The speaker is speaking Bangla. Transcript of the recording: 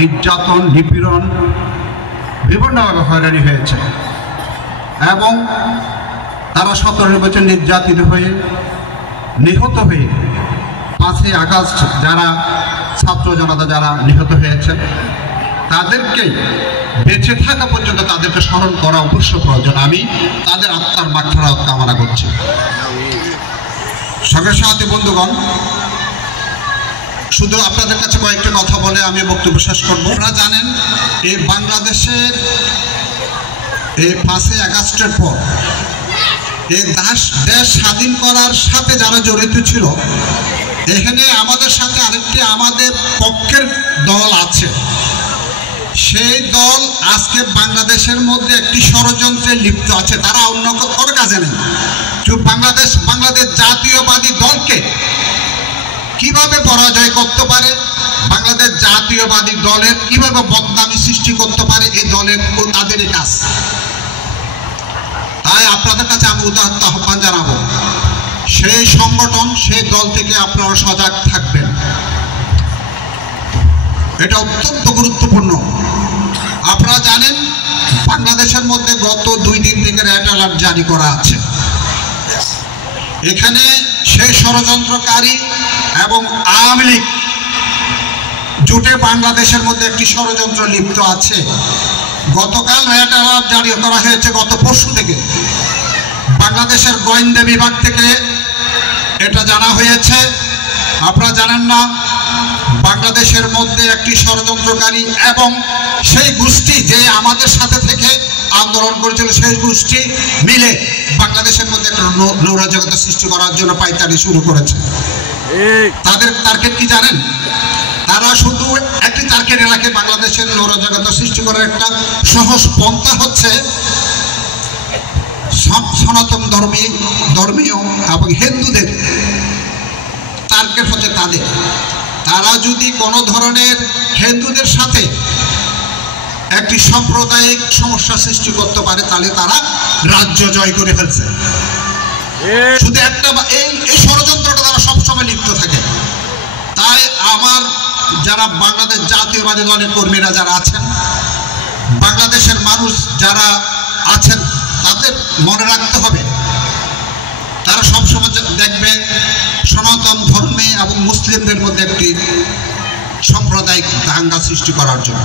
নির্যাতন নিপীড়ন বিভিন্নভাবে হয়রানি হয়েছে এবং তারা 17 বছর নির্যাতিত হয়ে নিহত হয়ে 5ই আগস্ট যারা ছাত্র জনতা যারা নিহত হয়েছে তাদেরকে বেঁচে থাকা পর্যন্ত তাদেরকে স্মরণ করা অবশ্য প্রয়োজন। আমি তাদের আত্মার মাগফিরাত কামনা করছি। সাথী বন্ধুগণ, শুধু আপনাদের কাছে কয়েকটি কথা বলে আমি বক্তব্য শেষ করব। আপনারা জানেন এই বাংলাদেশের এই 5ই আগস্টের পর এই দেশ স্বাধীন করার সাথে যারা জড়িত ছিল, এখানে আমাদের সাথে আরেকটি আমাদের পক্ষের দল আছে। সেই দল আজকে বাংলাদেশের মধ্যে একটি ষড়যন্ত্রে লিপ্ত আছে। তারা অন্য কোনো কাজে নেই। বাংলাদেশ জাতীয়বাদী দলকে কিভাবে পরাজয় করতে পারে, বাংলাদেশ জাতীয়বাদী দলের কিভাবে বদনামি সৃষ্টি করতে পারে, এই দলের তাদেরই কাজ। তাই আপনাদের কাছে আমি উদাহরণ আহ্বান জানাবো, সেই সংগঠন সেই দল থেকে আপনারা সজাগ থাকবেন। এটা অত্যন্ত গুরুত্বপূর্ণ। আপনারা জানেন বাংলাদেশের মধ্যে গত 2 দিন থেকে রেড অ্যালার্ট জারি করা আছে। এখানে সেই ষড়যন্ত্রকারী এবং আওয়ামী লীগ জোটে বাংলাদেশের মধ্যে একটি ষড়যন্ত্র লিপ্ত আছে। গতকাল রেড অ্যালার্ট জারি করা হয়েছে, গত পরশু থেকে বাংলাদেশের গোয়েন্দা বিভাগ থেকে এটা জানা হয়েছে। আপনারা জানেন না, বাংলাদেশের মধ্যে একটি ষড়যন্ত্রকারী এবং সেই গোষ্ঠী যে আমাদের সাথে থেকে আন্দোলন করেছিল, সেই গোষ্ঠী মিলে বাংলাদেশের মধ্যে একটা নৈরাজ্যতা সৃষ্টি করার জন্য পায়তারি শুরু করেছে। তাদের টার্গেট কি জানেন? তারা শুধু একটি টার্গেট এলাকায় বাংলাদেশের নৈরাজ্যতা সৃষ্টি করার একটা সহজ পন্থা হচ্ছে সনাতন ধর্মীয় এবং হিন্দুদের টার্গেট হচ্ছে তাদের। তারা যদি কোনো ধরনের হিন্দুদের সাথে একটি সাম্প্রদায়িক সমস্যা সৃষ্টি করতে পারে, তাহলে তারা রাজ্য জয় করে ফেলছে। শুধু একটা এই ষড়যন্ত্রটা তারা সবসময় লিপ্ত থাকে। তাই আমার যারা বাংলাদেশ জাতীয়বাদী দলের কর্মীরা যারা আছেন, বাংলাদেশের মানুষ যারা আছেন, তাদের মনে রাখতে হবে, তারা সবসময় দেখবে সনাতন ধর্মে এবং মুসলিমদের মধ্যে একটি সাম্প্রদায়িক দাঙ্গা সৃষ্টি করার জন্য।